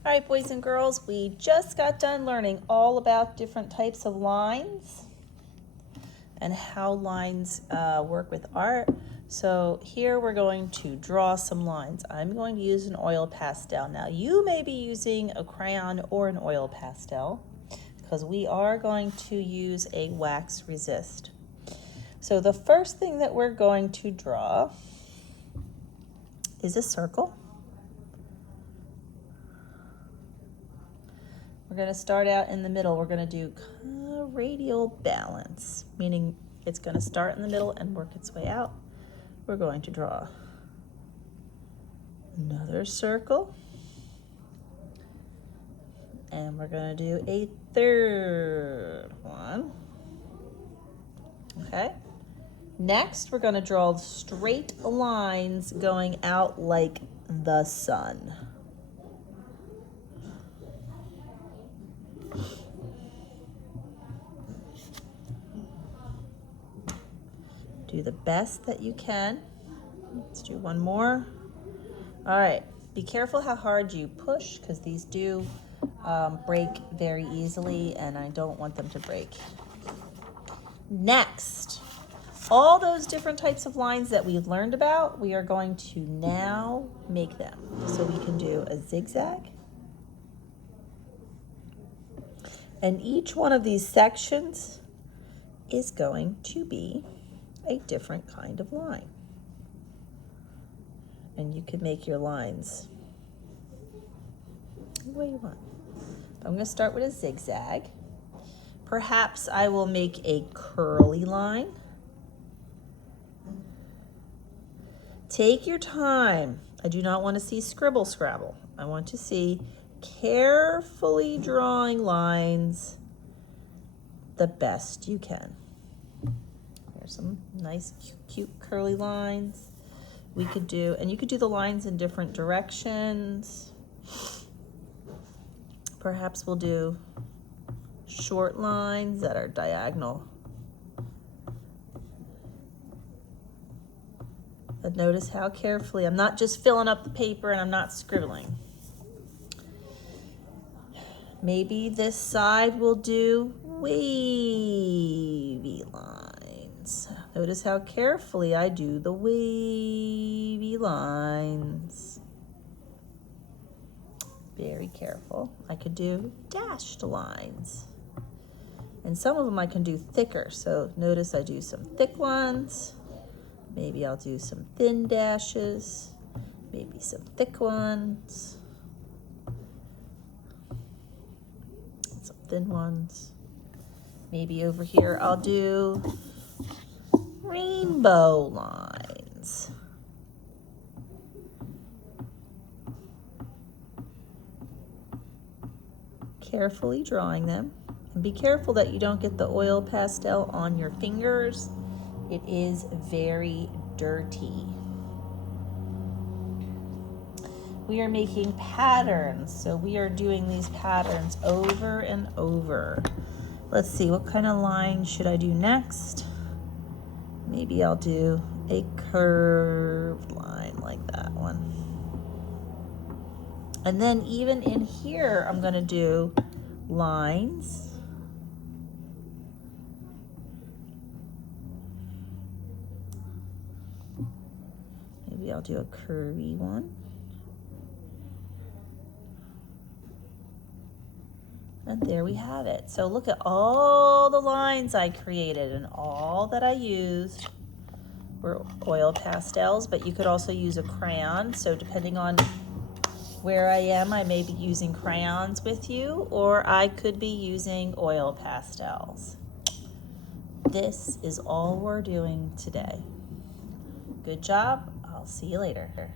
All right, boys and girls, we just got done learning all about different types of lines and how lines work with art. So here we're going to draw some lines. I'm going to use an oil pastel. Now you may be using a crayon or an oil pastel because we are going to use a wax resist. So the first thing that we're going to draw is a circle. We're going to start out in the middle. We're going to do radial balance, meaning it's going to start in the middle and work its way out. We're going to draw another circle. And we're going to do a third one. Okay. Next, we're going to draw straight lines going out like the sun. Do the best that you can. Let's do one more. All right, be careful how hard you push because these do break very easily and I don't want them to break. Next, all those different types of lines that we've learned about, we are going to now make them. So we can do a zigzag. And each one of these sections is going to be a different kind of line. And you can make your lines the way you want. I'm going to start with a zigzag. Perhaps I will make a curly line. Take your time. I do not want to see scribble scrabble. I want to see carefully drawing lines the best you can. Here's some nice, cute curly lines. We could do, and you could do the lines in different directions. Perhaps we'll do short lines that are diagonal. But notice how carefully, I'm not just filling up the paper and I'm not scribbling. Maybe this side will do wavy lines. Notice how carefully I do the wavy lines. Very careful. I could do dashed lines. And some of them I can do thicker. So notice I do some thick ones. Maybe I'll do some thin dashes. Maybe some thick ones. Some thin ones. Maybe over here I'll do rainbow lines. Carefully drawing them. And be careful that you don't get the oil pastel on your fingers. It is very dirty. We are making patterns, so we are doing these patterns over and over. Let's see, what kind of line should I do next? Maybe I'll do a curved line like that one. And then even in here, I'm going to do lines. Maybe I'll do a curvy one. And there we have it. So look at all the lines I created, and all that I used were oil pastels, but you could also use a crayon. So depending on where I am, I may be using crayons with you, or I could be using oil pastels. This is all we're doing today. Good job. I'll see you later.